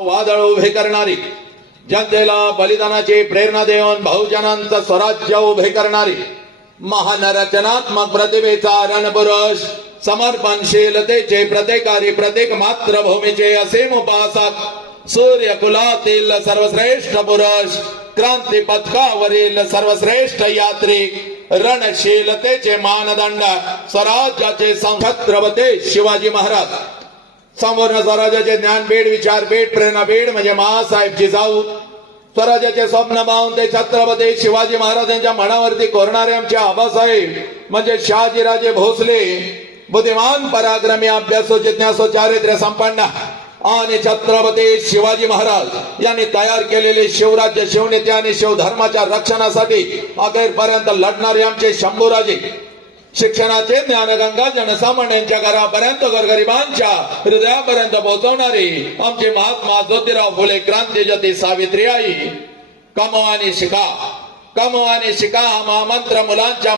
वादळ उभे करणारी, जनतेला बलिदानाची प्रेरणा देऊन बहुजनांचं स्वराज्य उभे करणारी, महान रचनात्मक प्रतिभेचा रणपुरुष, समर्पणशीलतेचे प्रत्येकारी, प्रत्येक मातृभूमीचे असीम उपासक, सूर्यकुलातील सर्वश्रेष्ठ पुरुष, क्रांती पथकावरील सर्वश्रेष्ठ यात्रिक, रणशीलतेचे मानदंड, स्वराज्याचे छत्रपती शिवाजी महाराज. संपूर्ण स्वराज्याचे ज्ञानपीठ, विचारपीठ, प्रेरणापीठ म्हणजे माँसाहेब जिजाऊ. स्वराज्याचे स्वप्न पाहून ते छत्रपती शिवाजी महाराजांच्या मनावरती कोरणारे आमचे आबासाहेब म्हणजे शहाजीराजे भोसले. बुद्धिमान, पराक्रमी, अभ्यासू, जिज्ञासू, चारित्र्य संपन्न आणि छत्रपती शिवाजी महाराज यांनी तयार केलेले शिवराज्य, शिवनीती आणि शिवधर्माच्या रक्षणासाठी अखेरपर्यंत लढणारे आमचे शंभूराजे. शिक्षणाचे ज्ञानगंगा जनसामान्यांच्या घरापर्यंत, गोरगरिबांच्या हृदयापर्यंत पोहोचवणारे आमचे महात्मा ज्योतिराव फुले, क्रांतीज्योती सावित्रीबाई. कमवानी शिका, कमवानी शिका हा महामंत्र मुलांच्या